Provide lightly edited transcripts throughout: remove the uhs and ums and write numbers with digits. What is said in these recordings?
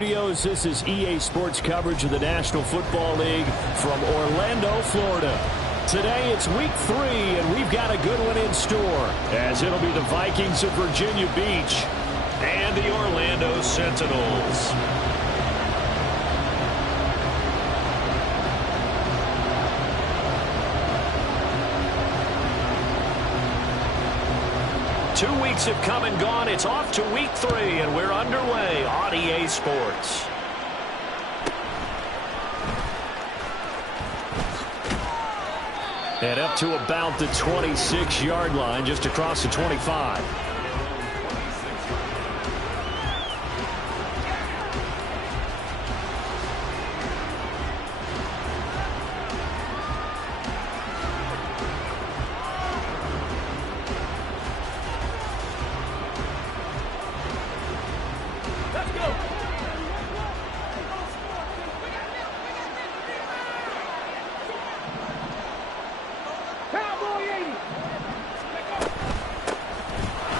Studios, this is EA Sports coverage of the National Football League from Orlando, Florida. Today it's week 3, and we've got a good one in store, as it'll be the Vikings of Virginia Beach and the Orlando Sentinels. Two weeks have come and gone. It's off to week 3, and we're underway on EA Sports. And up to about the 26-yard line, just across the 25.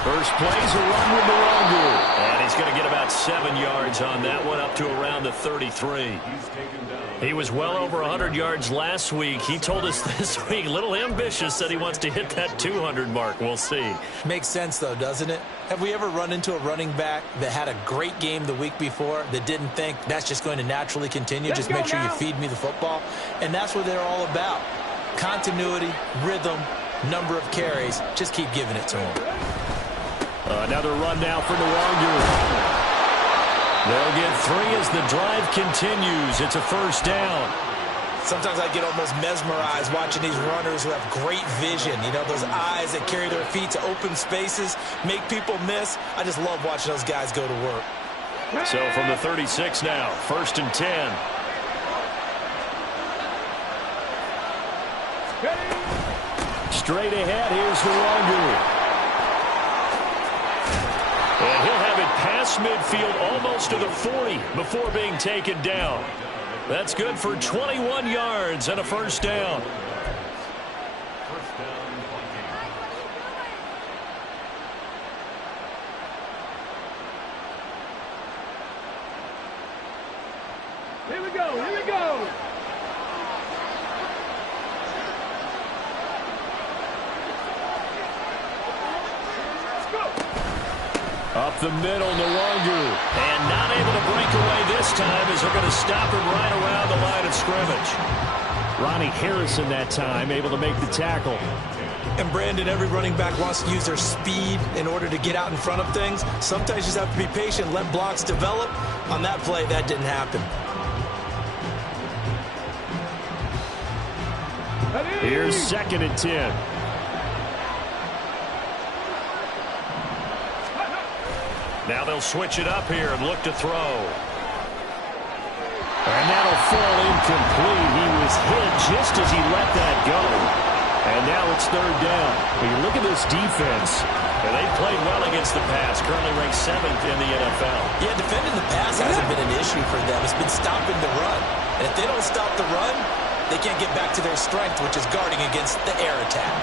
First play's a run with the Longu. And he's going to get about 7 yards on that one, up to around the 33. He was well over 100 yards last week. He told us this week, a little ambitious, that he wants to hit that 200 mark. We'll see. Makes sense, though, doesn't it? Have we ever run into a running back that had a great game the week before that didn't think that's just going to naturally continue? Just make sure you feed me the football. And that's what they're all about. Continuity, rhythm, number of carries. Just keep giving it to him. Another run now for Nwangwu. They'll get 3 as the drive continues. It's a first down. Sometimes I get almost mesmerized watching these runners who have great vision. You know, those eyes that carry their feet to open spaces, make people miss. I just love watching those guys go to work. So from the 36 now, 1st and 10. Straight ahead, here's Nwangwu. And he'll have it past midfield almost to the 40 before being taken down. That's good for 21 yards and a first down. Here we go, here we go. Up the middle, Nwangwu. And not able to break away this time as they're going to stop him right around the line of scrimmage. Ronnie Harrison that time able to make the tackle. And Brandon, every running back wants to use their speed in order to get out in front of things. Sometimes you just have to be patient, let blocks develop. On that play, that didn't happen. Here's 2nd and 10. Now they'll switch it up here and look to throw. And that'll fall incomplete. He was hit just as he let that go. And now it's 3rd down. When you look at this defense, and they played well against the pass, currently ranked 7th in the NFL. Yeah, defending the pass hasn't been an issue for them. It's been stopping the run. And if they don't stop the run, they can't get back to their strength, which is guarding against the air attack.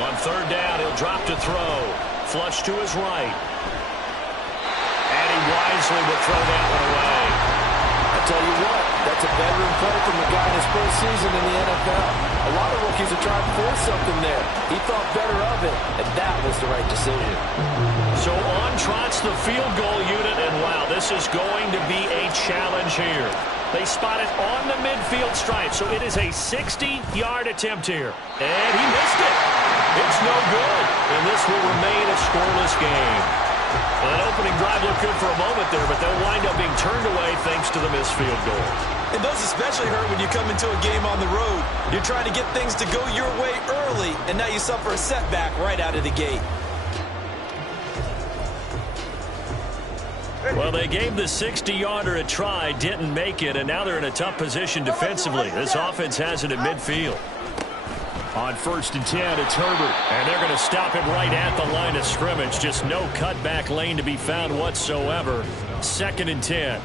On 3rd down, he'll drop to throw. Flush to his right. And he wisely will throw that one away. I tell you what, that's a veteran play from the guy in his first season in the NFL. A lot of rookies have tried to force something there. He thought better of it, and that was the right decision. So on trots the field goal unit, and wow, this is going to be a challenge here. They spot it on the midfield stripe, so it is a 60-yard attempt here. And he missed it. It's no good, and this will remain a scoreless game. Well, that opening drive looked good for a moment there, but they'll wind up being turned away thanks to the missed field goal. And those especially hurt when you come into a game on the road. You're trying to get things to go your way early, and now you suffer a setback right out of the gate. Well, they gave the 60-yarder a try, didn't make it, and now they're in a tough position defensively. This offense has it at midfield. On 1st and 10, it's Herbert. And they're going to stop him right at the line of scrimmage. Just no cutback lane to be found whatsoever. 2nd and 10.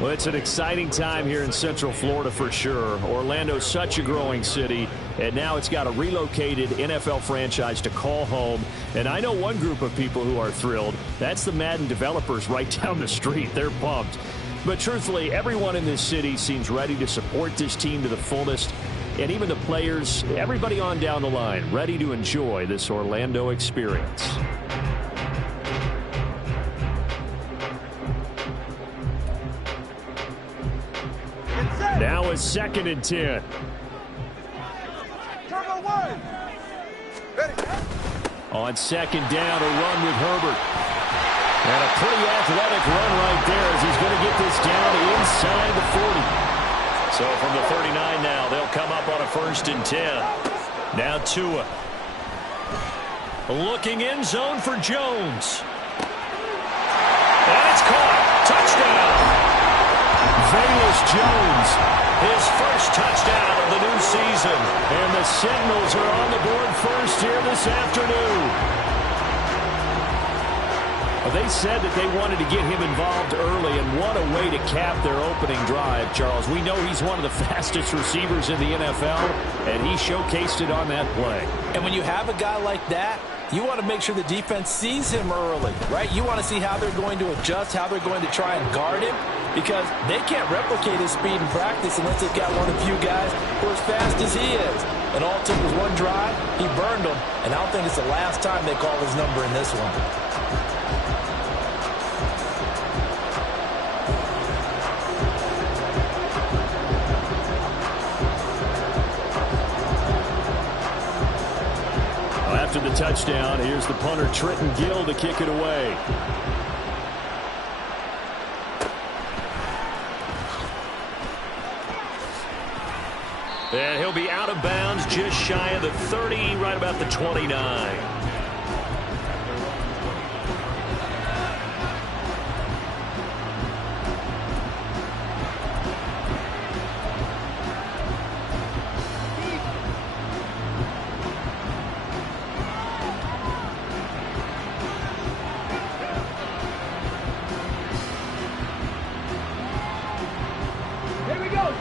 Well, it's an exciting time here in Central Florida for sure. Orlando's such a growing city, and now it's got a relocated NFL franchise to call home. And I know one group of people who are thrilled. That's the Madden developers right down the street. They're pumped. But truthfully, everyone in this city seems ready to support this team to the fullest. And even the players, everybody on down the line, ready to enjoy this Orlando experience. Now it's 2nd and 10. On 2nd down, a run with Herbert. And a pretty athletic run right there as he's going to get this down inside the 40. So from the 39 now, they'll come up on a 1st and 10. Now Tua. Looking in zone for Jones. And it's caught. Touchdown. Velus Jones, his first touchdown of the new season. And the Sentinels are on the board first here this afternoon. Well, they said that they wanted to get him involved early, and what a way to cap their opening drive, Charles. We know he's one of the fastest receivers in the NFL, and he showcased it on that play. And when you have a guy like that, you want to make sure the defense sees him early, right? You want to see how they're going to adjust, how they're going to try and guard him, because they can't replicate his speed in practice unless they've got one of the few guys who are as fast as he is. And all it took was one drive, he burned them, and I don't think it's the last time they call his number in this one. After the touchdown, here's the punter, Trenton Gill, to kick it away. And he'll be out of bounds just shy of the 30, right about the 29.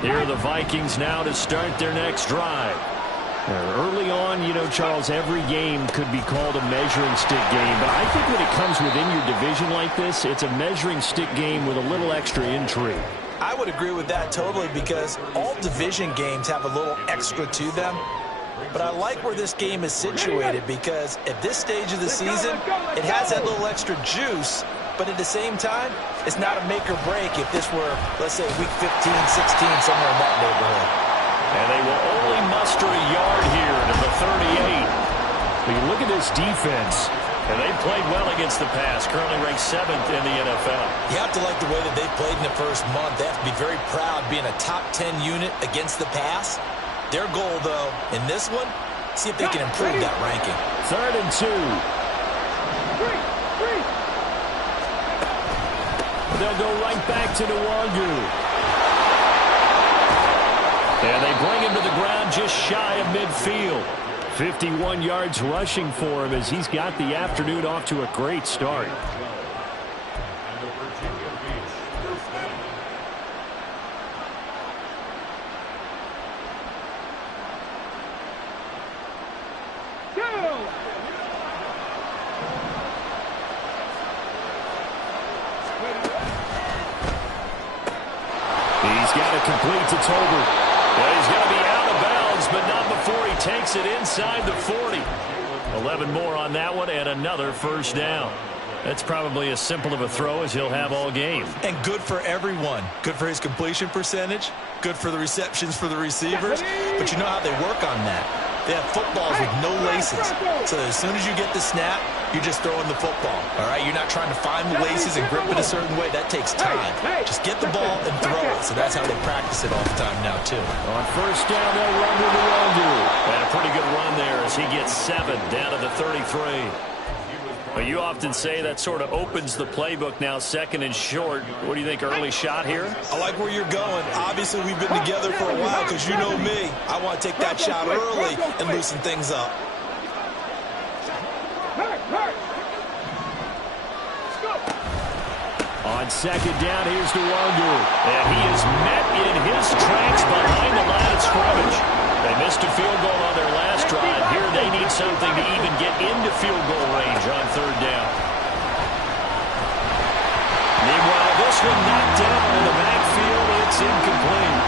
Here are the Vikings now to start their next drive. Early on, you know, Charles, every game could be called a measuring stick game. But I think when it comes within your division like this, it's a measuring stick game with a little extra intrigue. I would agree with that totally, because all division games have a little extra to them. But I like where this game is situated, because at this stage of the season, it has that little extra juice. But at the same time, it's not a make or break if this were, let's say, week 15, 16, somewhere in that neighborhood. And they will only muster a yard here to the 38. But you look at this defense, and they played well against the pass, currently ranked 7th in the NFL. You have to like the way that they played in the first month. They have to be very proud being a top 10 unit against the pass. Their goal, though, in this one, see if they can improve that ranking. 3rd and 2. They'll go right back to Nwangu. And they bring him to the ground just shy of midfield. 51 yards rushing for him as he's got the afternoon off to a great start. He's got to complete to Tolbert. Well, he's going to be out of bounds, but not before he takes it inside the 40. 11 more on that one and another first down. That's probably as simple of a throw as he'll have all game. And good for everyone. Good for his completion percentage. Good for the receptions for the receivers. But you know how they work on that. They have footballs with no laces. So as soon as you get the snap, you're just throwing the football. All right? You're not trying to find the laces and grip it a certain way. That takes time. Just get the ball and throw it. So that's how they practice it all the time now, too. On first down, they'll run to Nwangu. And a pretty good run there as he gets 7 down to the 33. But you often say that sort of opens the playbook now, 2nd and short. What do you think, early shot here? I like where you're going. Obviously, we've been together for a while because you know me. I want to take that shot early and loosen things up. On On second down, here's Nwangu. And he is met in his tracks behind the line of scrimmage. They missed a field goal on their last drive. Here they need something to even get into field goal range on third down. Meanwhile, this one knocked down in the backfield. It's incomplete.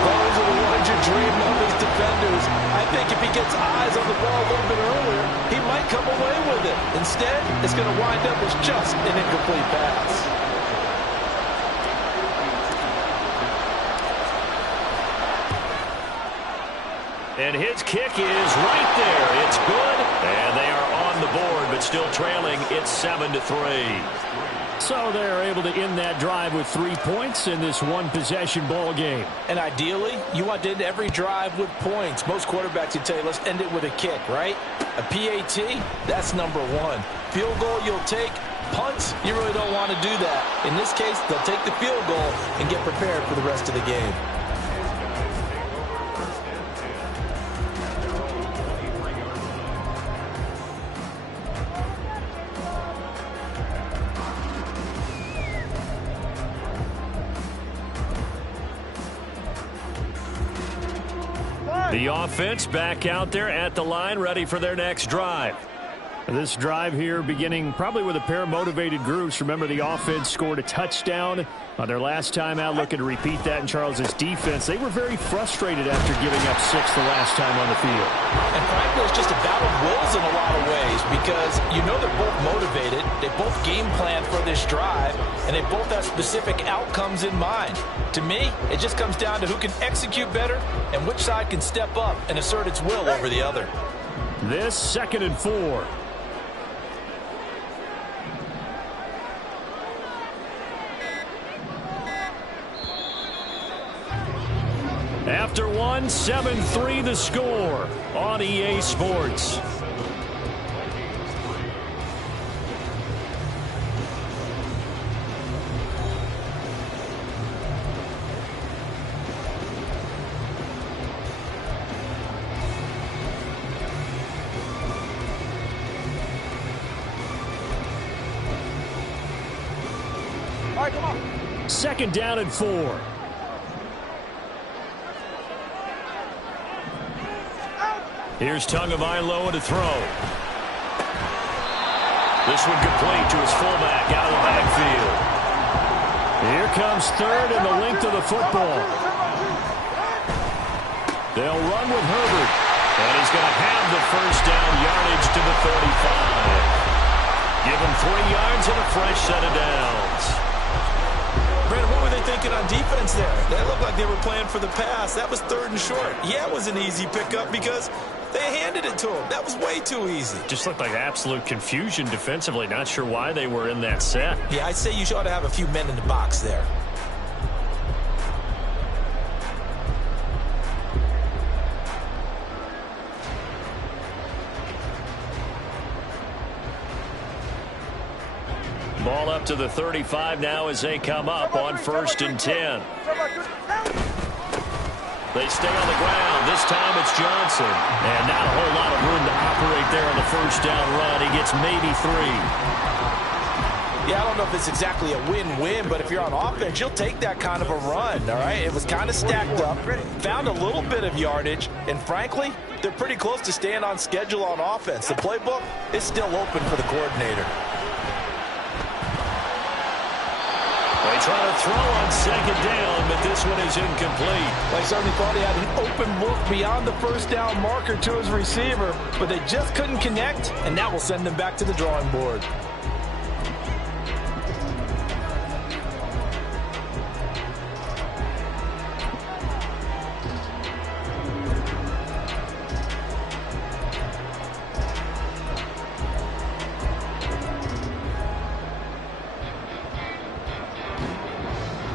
Those are the ones you dream of as defenders. I think if he gets eyes on the ball a little bit earlier, he might come away with it. Instead, it's going to wind up as just an incomplete pass. And his kick is right there. It's good. And they are on the board, but still trailing. It's 7-3. So they're able to end that drive with 3 points in this one-possession ball game. And ideally, you want to end every drive with points. Most quarterbacks would tell you, let's end it with a kick, right? A PAT, that's number one. Field goal you'll take. Punts, you really don't want to do that. In this case, they'll take the field goal and get prepared for the rest of the game. The offense back out there at the line, ready for their next drive. This drive here beginning probably with a pair of motivated groups. Remember, the offense scored a touchdown on their last time out. Looking to repeat that in Charles's defense. They were very frustrated after giving up 6 the last time on the field. And frankly, it's just a battle of wills in a lot of ways because you know they're both motivated. They both game plan for this drive, and they both have specific outcomes in mind. To me, it just comes down to who can execute better and which side can step up and assert its will over the other. This 2nd and 4. After one, 7-3 the score on EA Sports. All right, come on. 2nd down and 4. Here's Tagovailoa to throw. This one complete to his fullback out of the backfield. Here comes 3rd and the length of the football. They'll run with Herbert. And he's going to have the first down, yardage to the 35. Give him 3 yards and a fresh set of downs. Brandon, what were they thinking on defense there? That looked like they were playing for the pass. That was 3rd and short. Yeah, it was an easy pickup because they handed it to him. That was way too easy. Just looked like absolute confusion defensively. Not sure why they were in that set. Yeah, I'd say you ought to have a few men in the box there. Ball up to the 35 now as they come up on 1st and 10. They stay on the ground. This time it's Johnson. And not a whole lot of room to operate there on the first down run. He gets maybe 3. Yeah, I don't know if it's exactly a win-win, but if you're on offense, you'll take that kind of a run, all right? It was kind of stacked up, found a little bit of yardage, and frankly, they're pretty close to staying on schedule on offense. The playbook is still open for the coordinator. They try to throw on 2nd down, but this one is incomplete. They certainly thought he had an open look beyond the first down marker to his receiver, but they just couldn't connect, and that will send them back to the drawing board.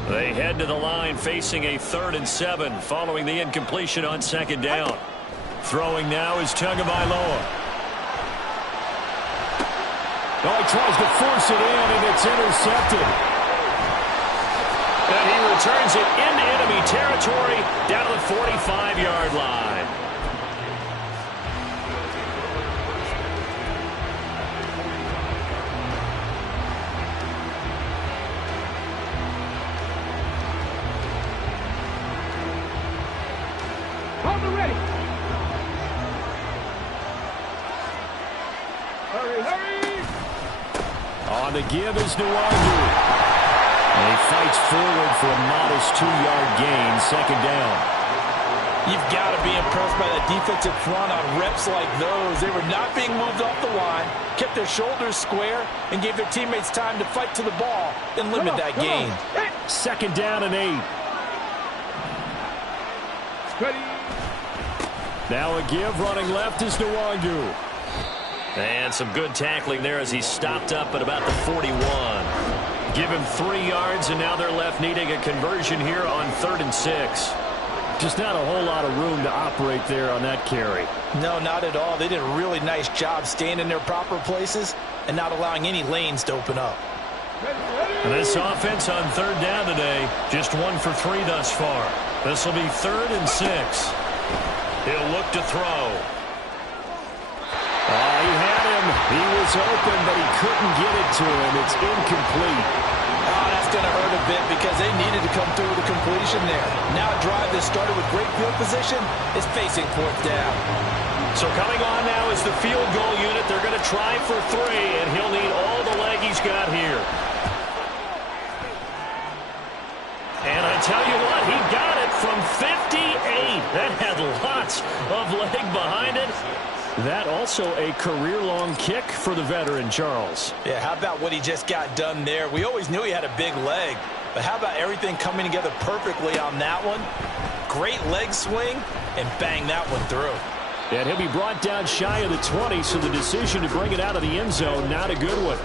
They head to the line facing a 3rd and 7 following the incompletion on 2nd down. Throwing now is Tagovailoa. Oh, he tries to force it in, and it's intercepted. And he returns it into enemy territory down to the 45-yard line. the give is Nwangu. And he fights forward for a modest 2-yard gain, second down. You've got to be impressed by that defensive front on reps like those. They were not being moved off the line, kept their shoulders square, and gave their teammates time to fight to the ball and limit that gain. Second down and 8. Now a give, running left is Nwangu. And some good tackling there as he stopped up at about the 41. Give him 3 yards, and now they're left needing a conversion here on 3rd and 6. Just not a whole lot of room to operate there on that carry. No, not at all. They did a really nice job staying in their proper places and not allowing any lanes to open up. And this offense on 3rd down today, just 1 for 3 thus far. This will be 3rd and 6. He'll look to throw. He had him. He was open, but he couldn't get it to him. It's incomplete. That's going to hurt a bit because they needed to come through with a completion there. Now a drive that started with great field position is facing 4th down. So coming on now is the field goal unit. They're going to try for 3, and he'll need all the leg he's got here. And I tell you what, he got it from 58. That had lots of leg behind it. That also a career-long kick for the veteran, Charles. Yeah, how about what he just got done there? We always knew he had a big leg, but how about everything coming together perfectly on that one? Great leg swing, and bang that one through. And he'll be brought down shy of the 20, so the decision to bring it out of the end zone, not a good one.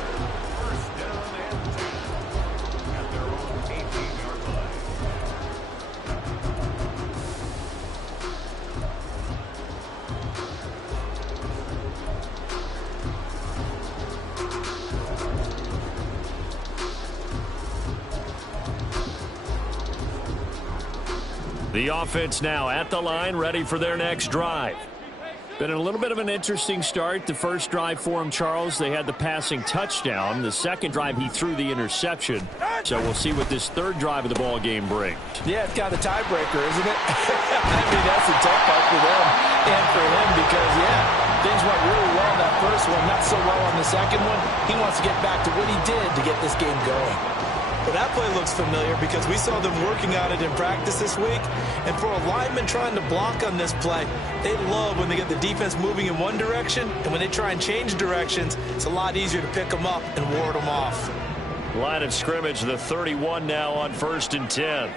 The offense now at the line, ready for their next drive. Been a little bit of an interesting start. The first drive for him, Charles, they had the passing touchdown. The second drive, he threw the interception. So we'll see what this third drive of the ball game brings. Yeah, it's kind of a tiebreaker, isn't it? I mean, that's a tough part for them and for him because, yeah, things went really well in that first one, not so well on the second one. He wants to get back to what he did to get this game going. Well, that play looks familiar because we saw them working on it in practice this week. And for a lineman trying to block on this play, they love when they get the defense moving in one direction. And when they try and change directions, it's a lot easier to pick them up and ward them off. Line of scrimmage, the 31 now on 1st and 10.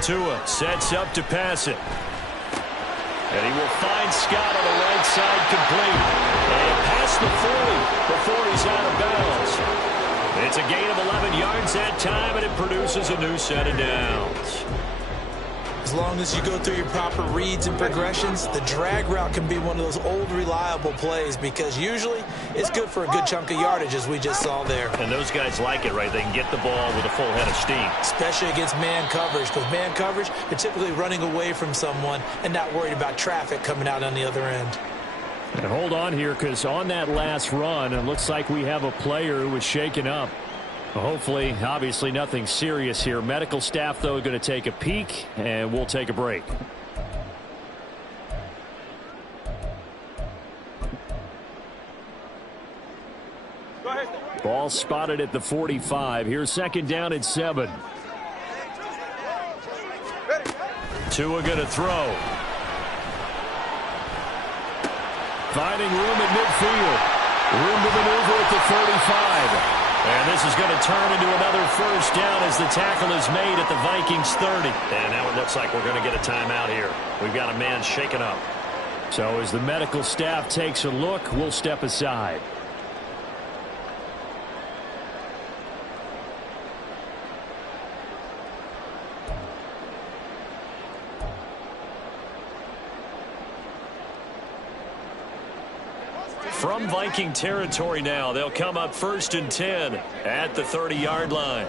Tua sets up to pass it. And he will find Scott on the right side complete. And past the 40 before he's out of bounds. It's a gain of 11 yards that time, and it produces a new set of downs. As long as you go through your proper reads and progressions, the drag route can be one of those old reliable plays because usually it's good for a good chunk of yardage as we just saw there. And those guys like it, right? They can get the ball with a full head of steam. Especially against man coverage because man coverage, they're typically running away from someone and not worried about traffic coming out on the other end. And hold on here because on that last run, it looks like we have a player who was shaken up. Hopefully, obviously nothing serious here. Medical staff, though, going to take a peek, and we'll take a break. Ball spotted at the 45. Here's second down at 7. Tua going to throw. Finding room at midfield. Room to maneuver at the 35. And this is going to turn into another first down as the tackle is made at the Vikings 30. And now it looks like we're going to get a timeout here. We've got a man shaken up. So as the medical staff takes a look, we'll step aside. From Viking territory now, they'll come up 1st and 10 at the 30-yard line.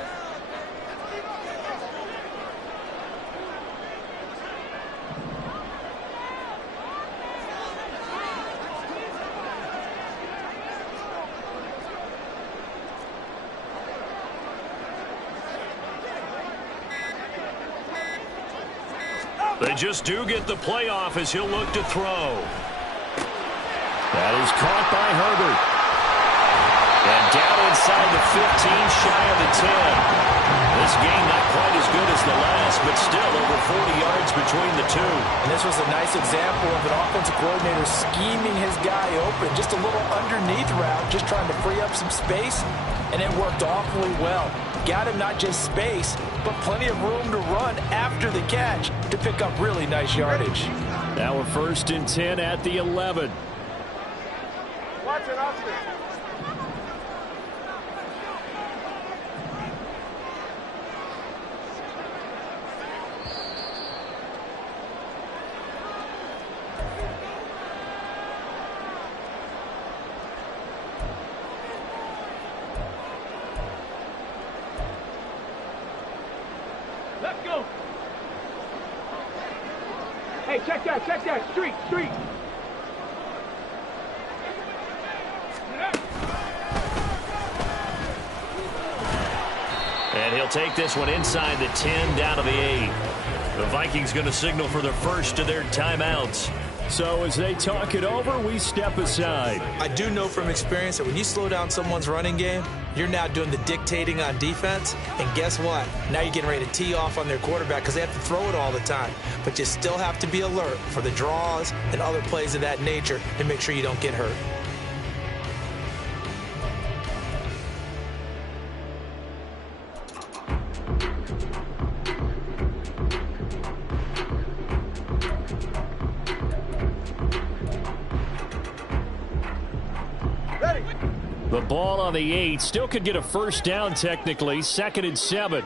They just do get the playoff as he'll look to throw. That is caught by Herbert. And down inside the 15, shy of the 10. This game not quite as good as the last, but still over 40 yards between the two. And this was a nice example of an offensive coordinator scheming his guy open. Just a little underneath route, just trying to free up some space, and it worked awfully well. Got him not just space, but plenty of room to run after the catch to pick up really nice yardage. Now we're 1st and 10 at the 11. Watch it, Austin. Let's go. Hey, check that, street. And he'll take this one inside the 10, down to the 8. The Vikings going to signal for the first of their timeouts. So as they talk it over, we step aside. I do know from experience that when you slow down someone's running game, you're now doing the dictating on defense. And guess what? Now you're getting ready to tee off on their quarterback because they have to throw it all the time. But you still have to be alert for the draws and other plays of that nature to make sure you don't get hurt. The ball on the 8. Still could get a first down technically. 2nd and 7.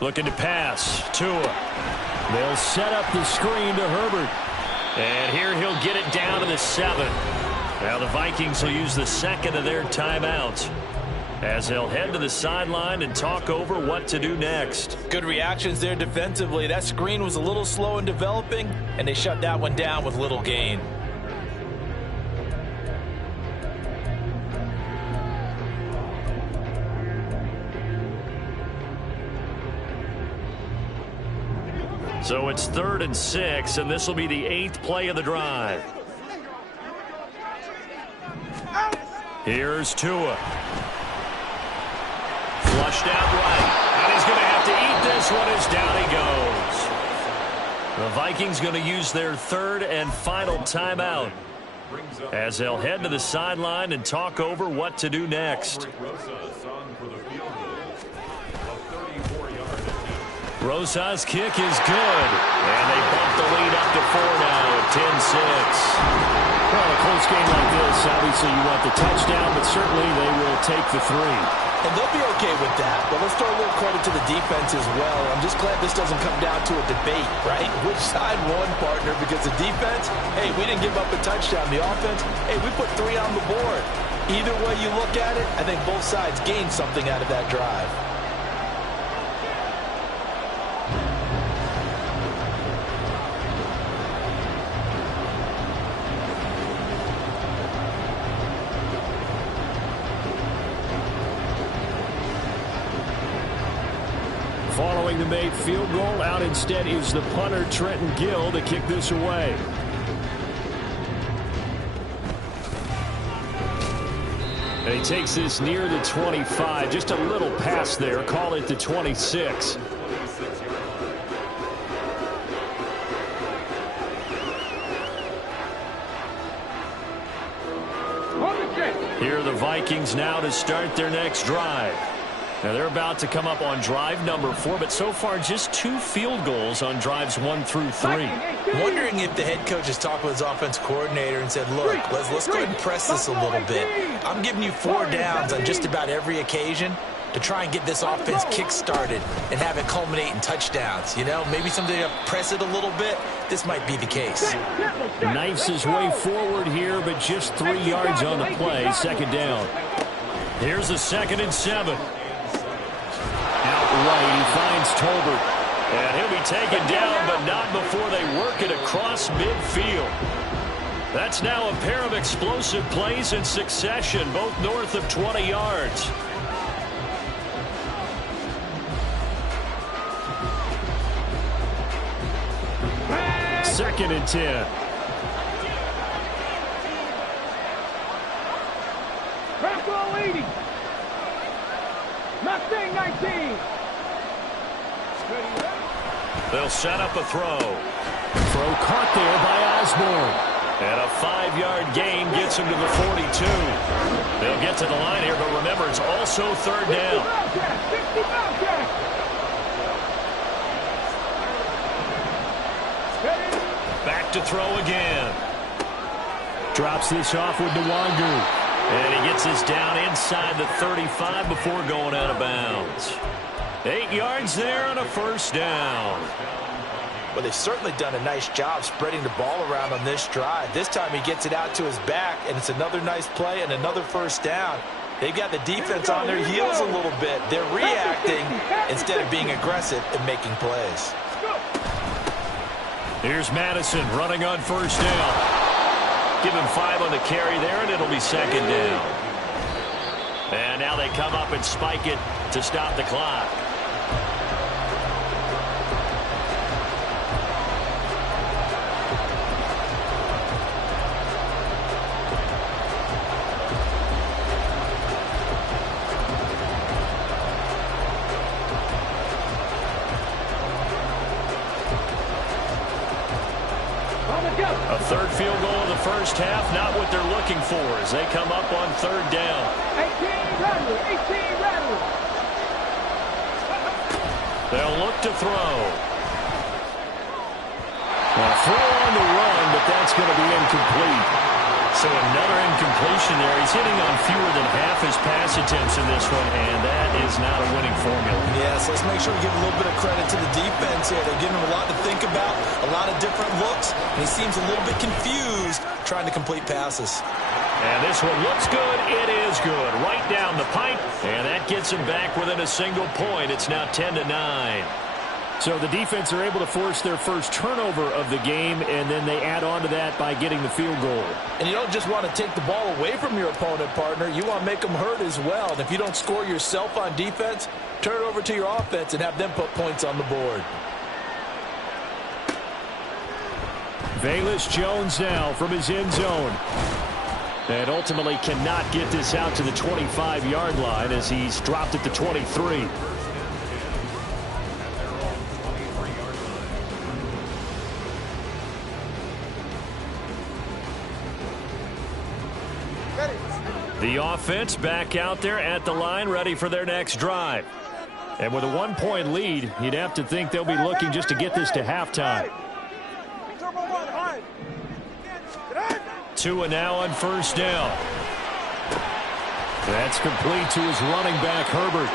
Looking to pass. Tua. They'll set up the screen to Herbert. And here he'll get it down to the 7. Now the Vikings will use the 2nd of their timeouts as they'll head to the sideline and talk over what to do next. Good reactions there defensively. That screen was a little slow in developing, and they shut that one down with little gain. So it's 3rd and 6, and this will be the 8th play of the drive. Here's Tua. Flushed out right. And he's going to have to eat this one as down he goes. The Vikings going to use their 3rd and final timeout as they'll head to the sideline and talk over what to do next. Rosa's kick is good. And they bump the lead up to 4 now at 10-6. Well, a close game like this, obviously you want the touchdown, but certainly they will take the 3. And they'll be okay with that, but let's throw a little credit to the defense as well. I'm just glad this doesn't come down to a debate, right? Which side won, partner? Because the defense, hey, we didn't give up a touchdown. The offense, hey, we put 3 on the board. Either way you look at it, I think both sides gained something out of that drive. Following the made field goal, out instead is the punter, Trenton Gill, to kick this away. And he takes this near the 25. Just a little pass there. Call it the 26. Here are the Vikings now to start their next drive. Now they're about to come up on drive number 4, but so far just 2 field goals on drives 1 through 3. Wondering if the head coach has talked with his offense coordinator and said, look, let's go ahead and press this a little bit. I'm giving you 4 downs on just about every occasion to try and get this offense kick-started and have it culminate in touchdowns. You know, maybe someday to press it a little bit. This might be the case. Knifes his way forward here, but just 3 yards on the play. 2nd down. Here's a 2nd and 7. Right, he finds Tolbert. And he'll be taken down, but not before they work it across midfield. That's now a pair of explosive plays in succession, both north of 20 yards. 2nd and 10. Bravo 80. Mustang 19. They'll set up a throw. Throw caught there by Osborne. And a 5-yard gain gets him to the 42. They'll get to the line here, but remember, it's also 3rd down. Back to throw again. Drops this off with Nwangu. And he gets this down inside the 35 before going out of bounds. 8 yards there on a 1st down. Well, they've certainly done a nice job spreading the ball around on this drive. This time he gets it out to his back, and it's another nice play and another 1st down. They've got the defense on their heels a little bit. They're reacting instead of being aggressive and making plays. Here's Madison running on 1st down. Give him 5 on the carry there, and it'll be 2nd down. And now they come up and spike it to stop the clock. A 3rd field goal of the 1st half, not what they're looking for as they come up on 3rd down. 18 Rattler. They'll look to throw. A throw on the run, but that's going to be incomplete. So another incompletion there. He's hitting on fewer than half his pass attempts in this one, and that is not a winning formula. Yes, let's make sure we give a little bit of credit to the defense here. They're giving him a lot to think about, a lot of different looks, and he seems a little bit confused trying to complete passes. And this one looks good. It is good. Right down the pipe, and that gets him back within a single point. It's now 10-9. So the defense are able to force their first turnover of the game, and then they add on to that by getting the field goal. And you don't just want to take the ball away from your opponent, partner. You want to make them hurt as well. And if you don't score yourself on defense, turn it over to your offense and have them put points on the board. Velus Jones now from his end zone. And ultimately cannot get this out to the 25-yard line as he's dropped at the 23. The offense back out there at the line, ready for their next drive. And with a 1-point lead, you'd have to think they'll be looking just to get this to halftime. 2 now on 1st down. That's complete to his running back, Herbert.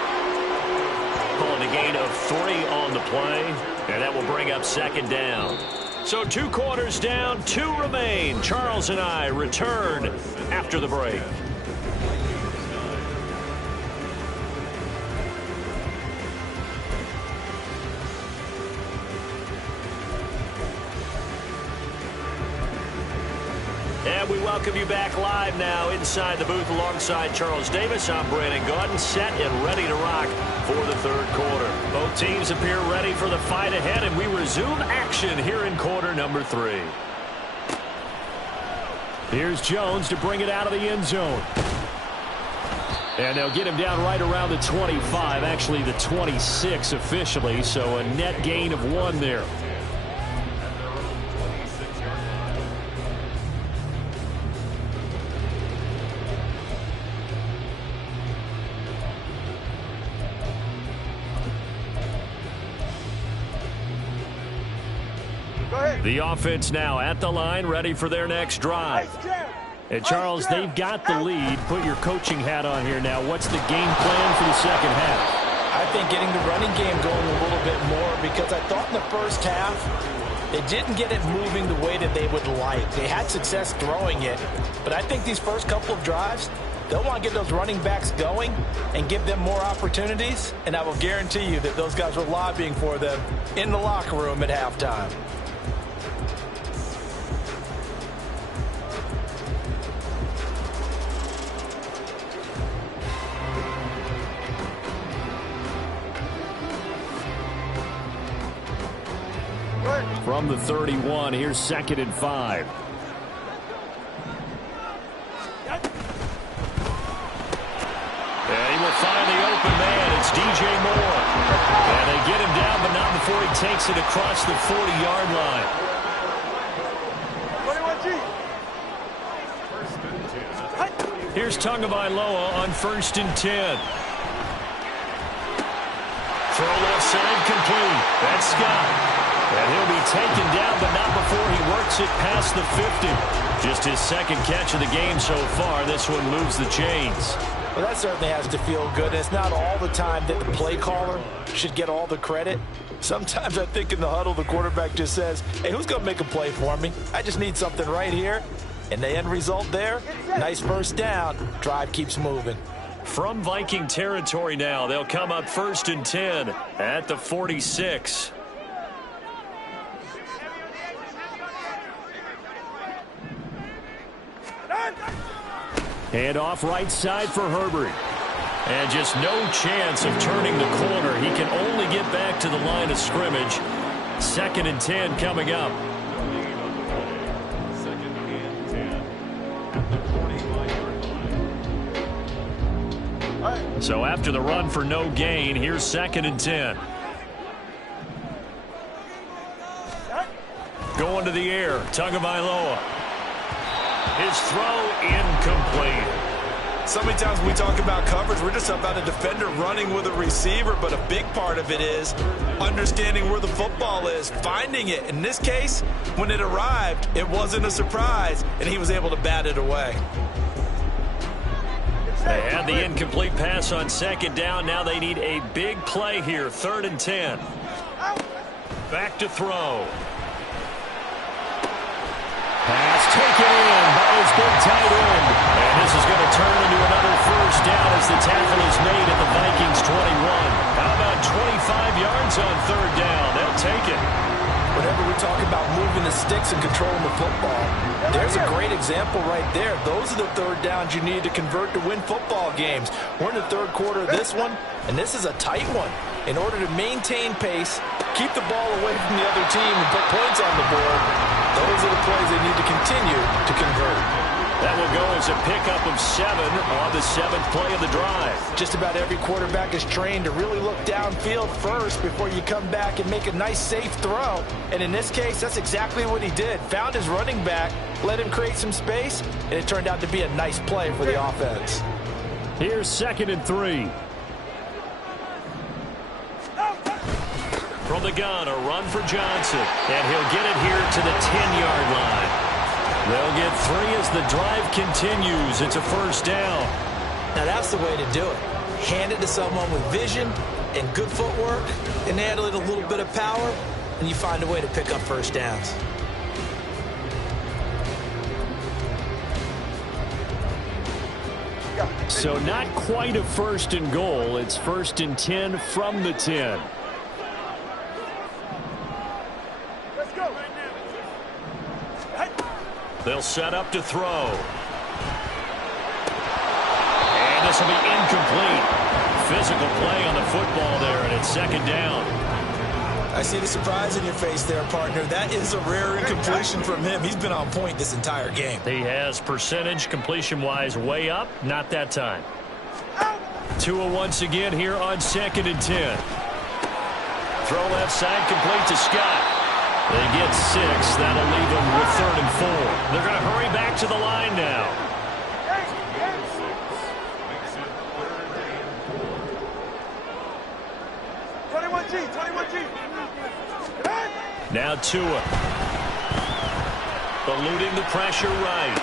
Calling a gain of 3 on the play, and that will bring up 2nd down. So 2 quarters down, 2 remain. Charles and I return after the break. And we welcome you back live now inside the booth alongside Charles Davis. I'm Brandon Gaudin, set and ready to rock for the 3rd quarter. Both teams appear ready for the fight ahead, and we resume action here in quarter number 3. Here's Jones to bring it out of the end zone. And they'll get him down right around the 25, actually the 26 officially, so a net gain of 1 there. The offense now at the line, ready for their next drive. And Charles, they've got the lead. Put your coaching hat on here now. What's the game plan for the 2nd half? I think getting the running game going a little bit more, because I thought in the 1st half they didn't get it moving the way that they would like. They had success throwing it, but I think these first couple of drives, they'll want to get those running backs going and give them more opportunities, and I will guarantee you that those guys were lobbying for them in the locker room at halftime. from the 31. Here's 2nd and 5. And he will find the open man. It's DJ Moore. And they get him down, but not before he takes it across the 40-yard line. Here's Tagovailoa on 1st and 10. Throw left side complete. That's Scott. And he'll be taken down, but not before he works it past the 50. Just his 2nd catch of the game so far. This one moves the chains. Well, that certainly has to feel good. It's not all the time that the play caller should get all the credit. Sometimes I think in the huddle, the quarterback just says, hey, who's going to make a play for me? I just need something right here. And the end result there, nice 1st down. Drive keeps moving. From Viking territory now, they'll come up 1st and 10 at the 46. Hand off right side for Herbert. And just no chance of turning the corner. He can only get back to the line of scrimmage. 2nd and 10 coming up. So after the run for no gain, here's 2nd and 10. Going to the air, Tagovailoa. His throw incomplete. So many times when we talk about coverage, we're just about a defender running with a receiver, but a big part of it is understanding where the football is, finding it. In this case, when it arrived, it wasn't a surprise, and he was able to bat it away. They had the incomplete pass on 2nd down. Now they need a big play here, 3rd and 10. Back to throw. Pass taken in by his big tight end. And this is going to turn into another 1st down as the tackle is made at the Vikings 21. How about 25 yards on 3rd down? They'll take it. Whenever we talk about moving the sticks and controlling the football, there's a great example right there. Those are the 3rd downs you need to convert to win football games. We're in the 3rd quarter of this one, and this is a tight one. In order to maintain pace, keep the ball away from the other team, and put points on the board, those are the plays they need to continue to convert. That will go as a pickup of 7 on the 7th play of the drive. Just about every quarterback is trained to really look downfield first before you come back and make a nice, safe throw. And in this case, that's exactly what he did. Found his running back, let him create some space, and it turned out to be a nice play for the offense. Here's 2nd and 3. From the gun, a run for Johnson. And he'll get it here to the 10-yard line. They'll get 3 as the drive continues. It's a 1st down. Now that's the way to do it. Hand it to someone with vision and good footwork, and add a little bit of power, and you find a way to pick up 1st downs. So not quite a 1st and goal. It's 1st and 10 from the 10. They'll set up to throw. And this will be incomplete. Physical play on the football there, and it's 2nd down. I see the surprise in your face there, partner. That is a rare incompletion from him. He's been on point this entire game. He has percentage completion-wise way up. Not that time. Tua once again here on 2nd and 10. Throw left side complete to Scott. They get 6. That'll leave them with 3rd and 4. They're going to hurry back to the line now. Now Tua. Eluding the pressure right.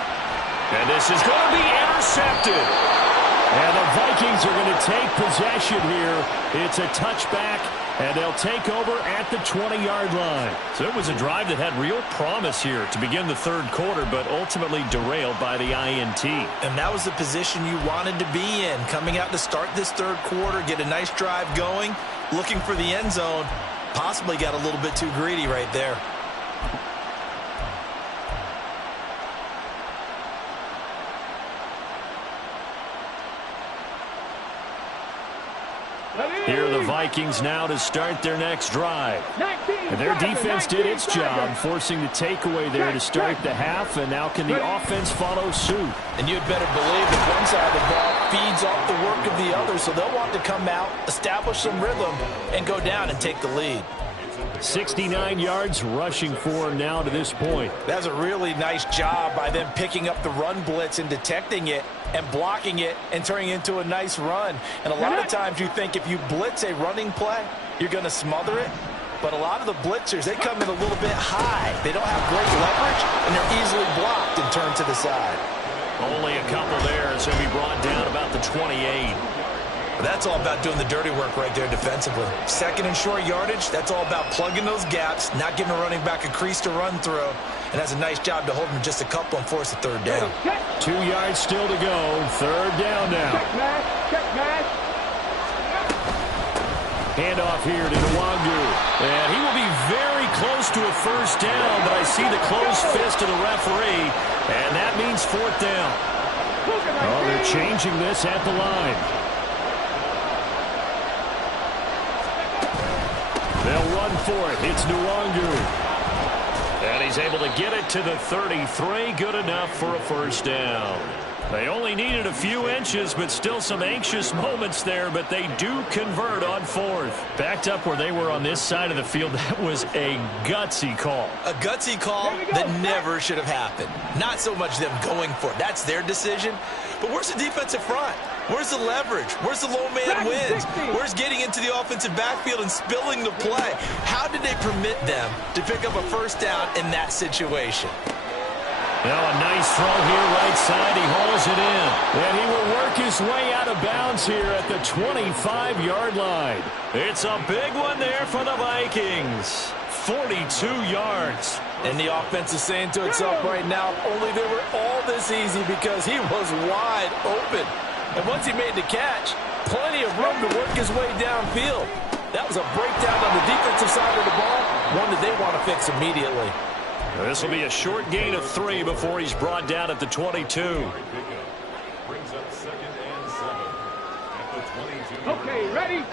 And this is going to be intercepted. And the Vikings are going to take possession here. It's a touchback. And they'll take over at the 20-yard line. So it was a drive that had real promise here to begin the 3rd quarter, but ultimately derailed by the INT. And that was the position you wanted to be in. Coming out to start this 3rd quarter, get a nice drive going, looking for the end zone. Possibly got a little bit too greedy right there. Here are the Vikings now to start their next drive. 19, And their Tiger, defense 19, did its Tiger. job, forcing the takeaway there to start the half, and now can the offense follow suit? And you'd better believe that one side of the ball feeds off the work of the other, so they'll want to come out, establish some rhythm, and go down and take the lead. 69 yards rushing for him now to this point. That's a really nice job by them picking up the run blitz and detecting it and blocking it and turning it into a nice run. And a lot of times you think if you blitz a running play, you're going to smother it. But a lot of the blitzers, they come in a little bit high. They don't have great leverage, and they're easily blocked and turned to the side. Only a couple there, so he'll be brought down about the 28. That's all about doing the dirty work right there defensively. Second and short yardage, that's all about plugging those gaps, not giving a running back a crease to run through, and that's a nice job to hold him just a couple and force a third down. 2 yards still to go. Third down now. Check match, check match. Handoff here to Nwangu. And he will be very close to a first down, but I see the closed fist of the referee, and that means fourth down. Oh, they're changing this at the line. They'll run for it. It's Nwangu. And he's able to get it to the 33. Good enough for a first down. They only needed a few inches, but still some anxious moments there, but they do convert on fourth. Backed up where they were on this side of the field, that was a gutsy call. A gutsy call that never should have happened. Not so much them going for it. That's their decision. But where's the defensive front? Where's the leverage? Where's the low man wins? Where's getting into the offensive backfield and spilling the play? How did they permit them to pick up a first down in that situation? Now a nice throw here right side. He hauls it in. And he will work his way out of bounds here at the 25-yard line. It's a big one there for the Vikings. 42 yards. And the offense is saying to itself right now, only they were all this easy because he was wide open. And once he made the catch, plenty of room to work his way downfield. That was a breakdown on the defensive side of the ball, one that they want to fix immediately. This will be a short gain of 3 before he's brought down at the 22. Okay, ready?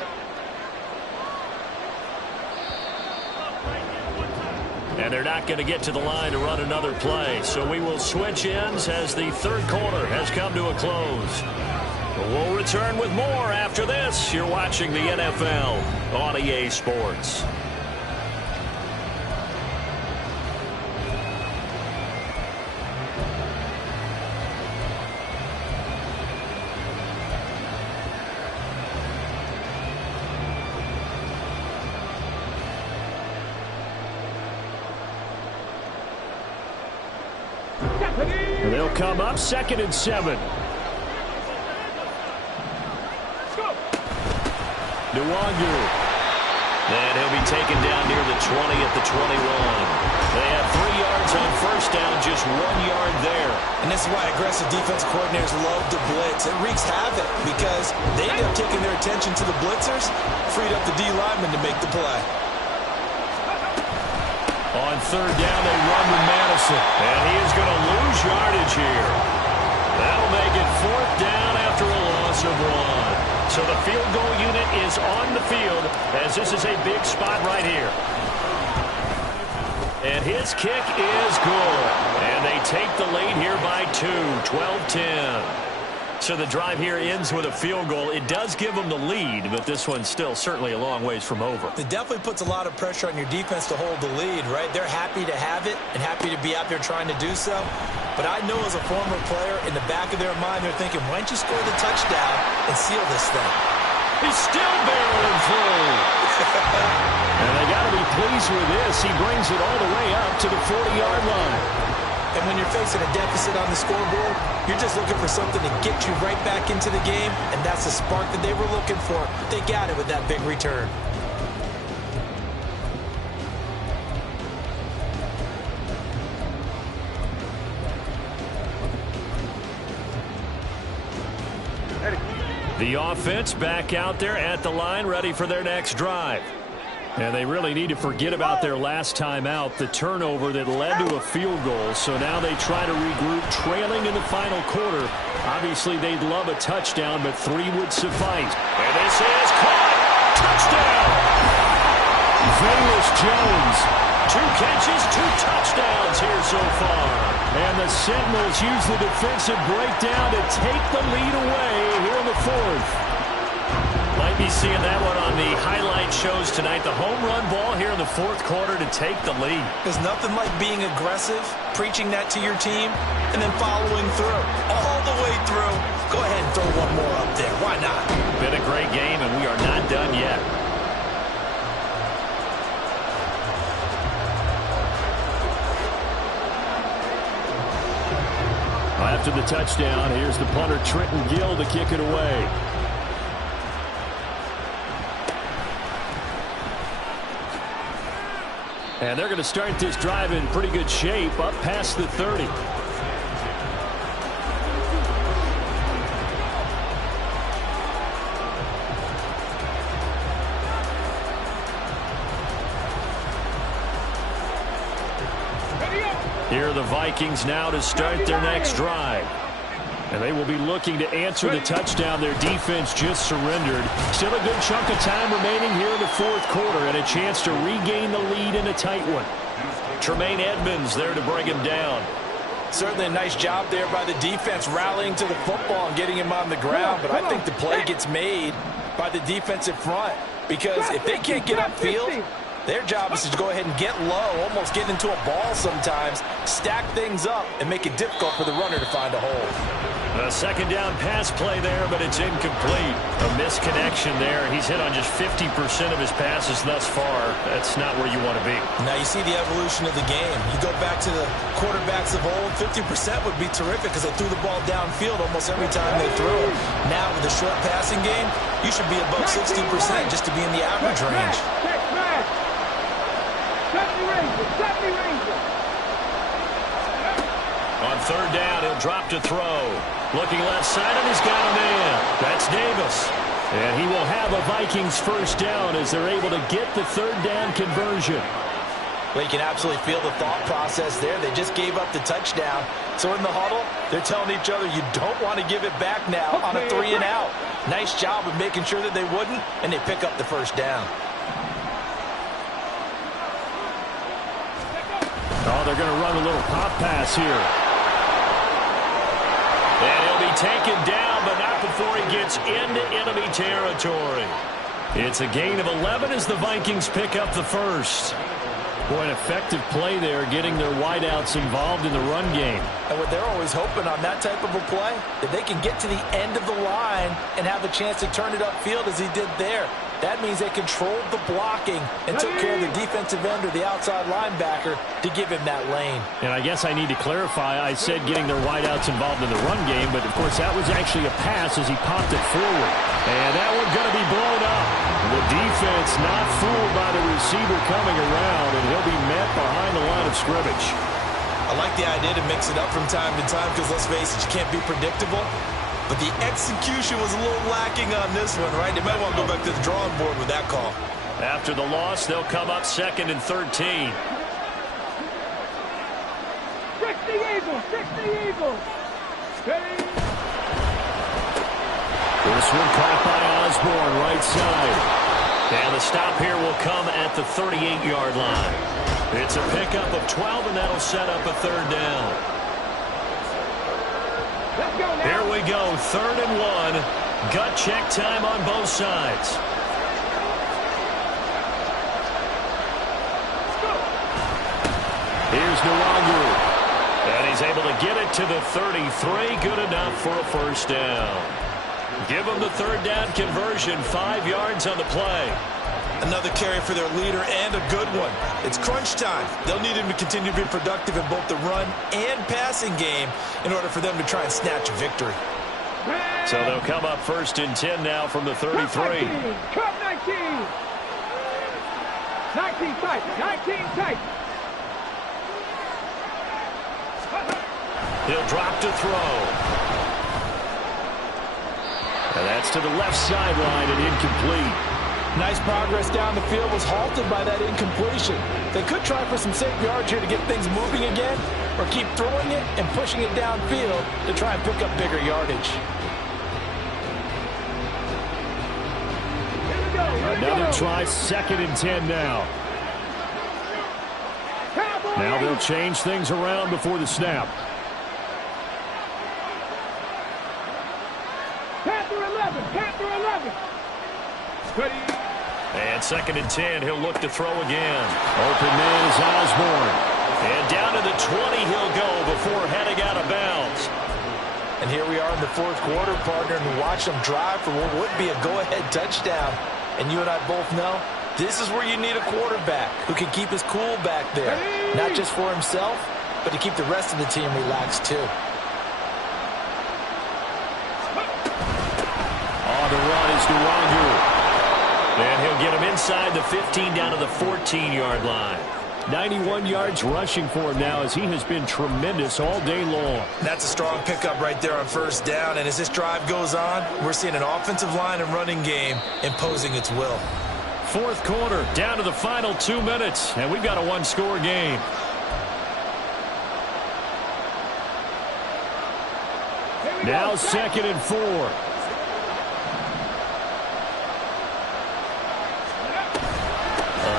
And they're not going to get to the line to run another play. So we will switch ends as the third quarter has come to a close. We'll return with more after this. You're watching the NFL on EA Sports. They'll come up 2nd and 7. Nwangu. And he'll be taken down near the 20 at the 21. They have 3 yards on first down, just 1 yard there. And this is why aggressive defense coordinators love to blitz. It wreaks havoc because they end up taking their attention to the blitzers, freed up the D lineman to make the play. On third down, they run with Madison. And he is going to lose yardage here. That'll make it fourth down after a loss of 1. So the field goal unit is on the field as this is a big spot right here. And his kick is good. And they take the lead here by 2, 12-10. So the drive here ends with a field goal. It does give them the lead, but this one's still certainly a long ways from over. It definitely puts a lot of pressure on your defense to hold the lead, right? They're happy to have it and happy to be out there trying to do so. But I know as a former player, in the back of their mind, they're thinking, why don't you score the touchdown and seal this thing? He's still barreling through. And they got to be pleased with this. He brings it all the way up to the 40-yard line. And when you're facing a deficit on the scoreboard, you're just looking for something to get you right back into the game, and that's the spark that they were looking for. They got it with that big return. The offense back out there at the line, ready for their next drive. And they really need to forget about their last time out, the turnover that led to a field goal. So now they try to regroup, trailing in the final quarter. Obviously, they'd love a touchdown, but 3 would suffice. And this is caught. touchdown. Velus Jones. 2 catches, 2 touchdowns here so far. And the Sentinels use the defensive breakdown to take the lead away here in the 4th. Might be seeing that one on the highlight shows tonight. The home run ball here in the 4th quarter to take the lead. There's nothing like being aggressive, preaching that to your team, and then following through. All the way through. Go ahead and throw one more up there. Why not? Been a great game, and we are not done yet. After the touchdown, here's the punter, Trenton Gill, to kick it away. And they're going to start this drive in pretty good shape, up past the 30. Here are the Vikings now to start their next drive. And they will be looking to answer the touchdown their defense just surrendered. Still a good chunk of time remaining here in the 4th quarter and a chance to regain the lead in a tight one. Tremaine Edmonds there to bring him down. Certainly a nice job there by the defense rallying to the football and getting him on the ground. But I think the play gets made by the defensive front. Because if they can't get upfield, their job is to go ahead and get low, almost get into a ball sometimes, stack things up, and make it difficult for the runner to find a hole. A 2nd down pass play there, but it's incomplete. A misconnection there. He's hit on just 50% of his passes thus far. That's not where you want to be. Now you see the evolution of the game. You go back to the quarterbacks of old, 50% would be terrific because they threw the ball downfield almost every time they threw it. Now with the short passing game, you should be above 60% just to be in the average range. On 3rd down, he'll drop to throw. Looking left side, and he's got a man. That's Davis. And he will have a Vikings 1st down as they're able to get the 3rd down conversion. Well, you can absolutely feel the thought process there. They just gave up the touchdown. So in the huddle, they're telling each other, you don't want to give it back now on a 3 and out. Nice job of making sure that they wouldn't, and they pick up the 1st down. Oh, they're going to run a little pop pass here. And he'll be taken down, but not before he gets into enemy territory. It's a gain of 11 as the Vikings pick up the 1st. Boy, an effective play there, getting their wideouts involved in the run game. And what they're always hoping on that type of a play, that they can get to the end of the line and have a chance to turn it upfield as he did there. That means they controlled the blocking and took care of the defensive end or the outside linebacker to give him that lane. And I guess I need to clarify, I said getting their wideouts involved in the run game, but of course that was actually a pass as he popped it forward. And that one going to be blown up. The defense not fooled by the receiver coming around, and he'll be met behind the line of scrimmage. I like the idea to mix it up from time to time because, let's face it, you can't be predictable. But the execution was a little lacking on this one, right? They might want to go back to the drawing board with that call. After the loss, they'll come up 2nd and 13. Trick the Eagles! Trick the Eagles! This one caught by Osborne, right side. And the stop here will come at the 38-yard line. It's a pickup of 12, and that'll set up a 3rd down. Let's go now. Here we go, 3rd and 1. Gut check time on both sides. Here's Nwangu. And he's able to get it to the 33. Good enough for a 1st down. Give them the 3rd down conversion, 5 yards on the play. Another carry for their leader and a good one. It's crunch time. They'll need him to continue to be productive in both the run and passing game in order for them to try and snatch a victory. So they'll come up 1st and 10 now from the 33. Cut 19. 19 tight. 19 tight. He'll drop to throw. And that's to the left sideline and incomplete. Nice progress down the field was halted by that incompletion. They could try for some safe yards here to get things moving again, or keep throwing it and pushing it downfield to try and pick up bigger yardage. Here we go. Another try, 2nd and 10 now. Now they'll change things around before the snap. Panther 11, Panther 11. And 2nd and 10, he'll look to throw again. Open man is Osborne. And down to the 20 he'll go before heading out of bounds. And here we are in the 4th quarter, partner, and watch them drive for what would be a go-ahead touchdown. And you and I both know this is where you need a quarterback who can keep his cool back there. Not just for himself, but to keep the rest of the team relaxed too. On the run is Durango. And he'll get him inside the 15 down to the 14-yard line. 91 yards rushing for him now as he has been tremendous all day long. That's a strong pickup right there on 1st down. And as this drive goes on, we're seeing an offensive line and running game imposing its will. 4th quarter, down to the final 2 minutes, and we've got a 1-score game. Now 2nd and 4.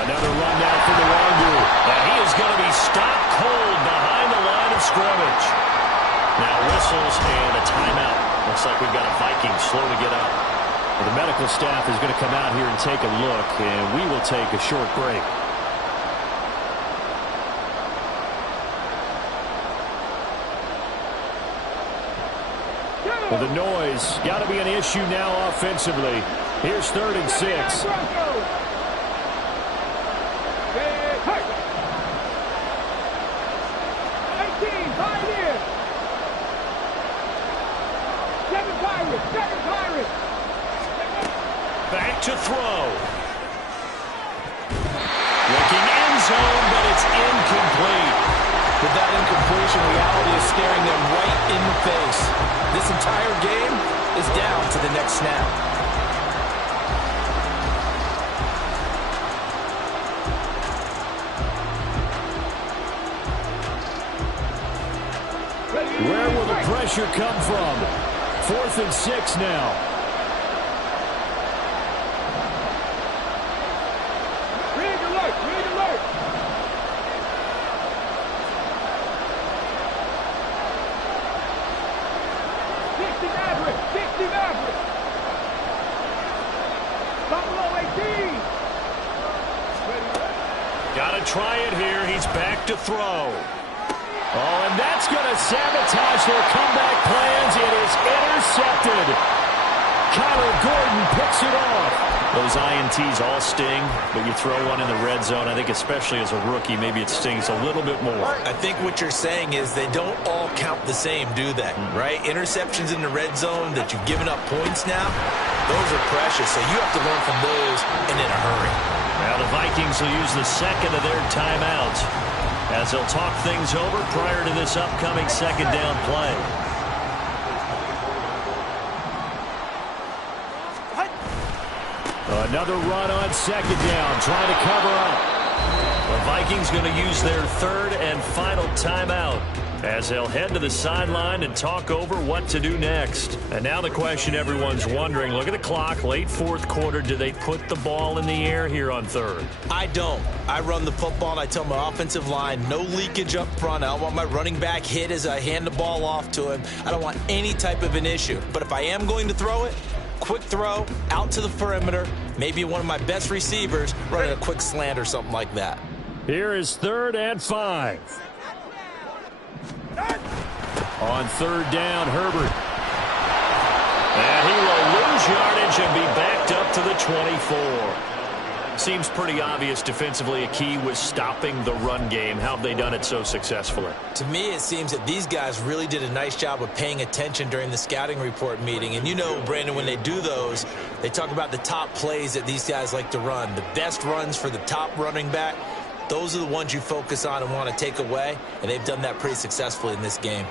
Another run down for Durango. And he is going to be stopped cold behind the line of scrimmage. Now whistles and a timeout. Looks like we've got a Viking slow to get up. Well, the medical staff is going to come out here and take a look, and we will take a short break. Well, the noise got to be an issue now offensively. Here's 3rd and 6. 7 Pirates. Back to throw. Looking end zone, but it's incomplete. With that incompletion, reality is staring them right in the face. This entire game is down to the next snap. Where will the pressure come from? 4th and 6 now. Rig alert, rig alert. Dixie Maverick. Buffalo 18. Got to try it here. He's back to throw. Oh, and that's going to sabotage their comeback plans. It is intercepted. Kyler Gordon picks it off. Those INTs all sting, but you throw one in the red zone, I think especially as a rookie, maybe it stings a little bit more. I think what you're saying is they don't all count the same, do they? Right? Interceptions in the red zone that you've given up points now, those are precious, so you have to learn from those and in a hurry. Now the Vikings will use the 2nd of their timeouts as they'll talk things over prior to this upcoming 2nd down play. Another run on 2nd down, trying to cover up. The Vikings going to use their 3rd and final timeout as they'll head to the sideline and talk over what to do next. And now the question everyone's wondering, look at the clock, late 4th quarter, do they put the ball in the air here on 3rd? I don't. I run the football, and I tell my offensive line, no leakage up front. I don't want my running back hit as I hand the ball off to him. I don't want any type of an issue. But if I am going to throw it, quick throw, out to the perimeter, maybe one of my best receivers running a quick slant or something like that. Here is 3rd and 5. On 3rd down, Herbert. And he will lose yardage and be backed up to the 24. Seems pretty obvious defensively a key was stopping the run game. How have they done it so successfully? To me, it seems that these guys really did a nice job of paying attention during the scouting report meeting. And you know, Brandon, when they do those, they talk about the top plays that these guys like to run. The best runs for the top running back, those are the ones you focus on and want to take away. And they've done that pretty successfully in this game.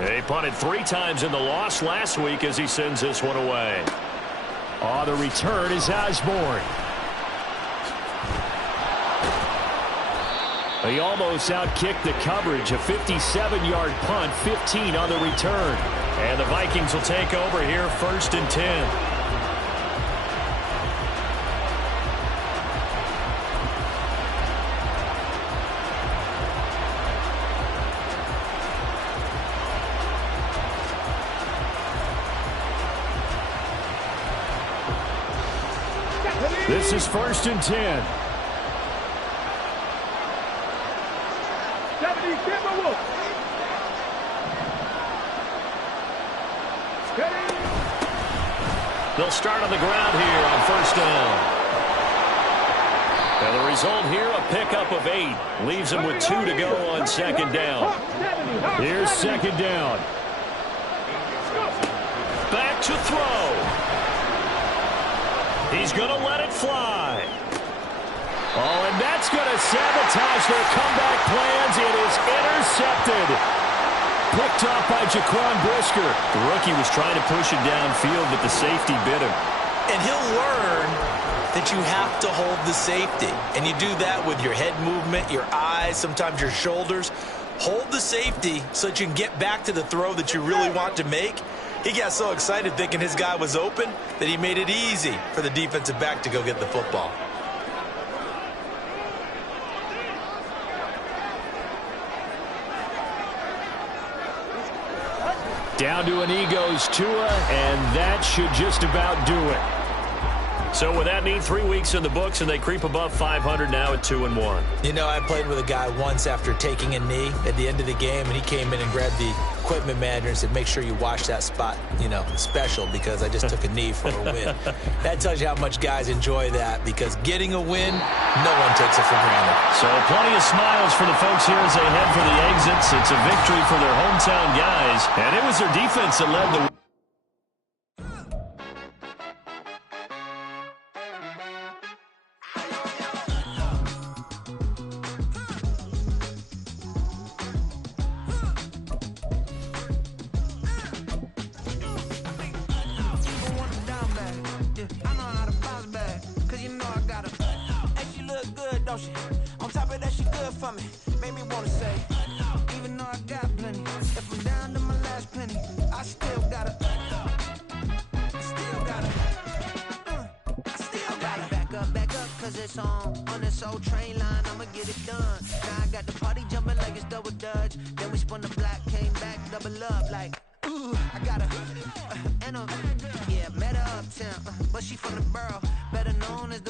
He punted 3 times in the loss last week as he sends this one away. On the return is Osborne. He almost outkicked the coverage. A 57-yard punt, 15 on the return. And the Vikings will take over here, 1st and 10. This is 1st and 10. 70, Timberwolves. They'll start on the ground here on 1st down. And the result here, a pickup of 8. Leaves them with 2 to go on 2nd down. Here's 2nd down. Back to throw. He's going to let it fly. Oh, and that's going to sabotage their comeback plans. It is intercepted. Picked off by Jaquan Brisker. The rookie was trying to push it downfield, but the safety bit him. And he'll learn that you have to hold the safety. And you do that with your head movement, your eyes, sometimes your shoulders. Hold the safety so that you can get back to the throw that you really want to make. He got so excited thinking his guy was open that he made it easy for the defensive back to go get the football. Down to a knee goes Tua, and that should just about do it. So with that need, 3 weeks in the books, and they creep above 500 now at 2-1. You know, I played with a guy once after taking a knee at the end of the game, and he came in and grabbed the equipment manager and said, make sure you watch that spot, you know, special, because I just took a knee for a win. That tells you how much guys enjoy that, because getting a win, no one takes it for granted. So plenty of smiles for the folks here as they head for the exits. It's a victory for their hometown guys, and it was their defense that led the on top of that, she good for me. Made me wanna say, even though I got plenty, if I'm down to my last penny, I still gotta back up, cause it's on this old train line, I'ma get it done. Now I got the party jumping like it's double dutch. Then we spun the block, came back, double up, like, ooh, I got her, and yeah, met her uptown, but she from the borough, better known as the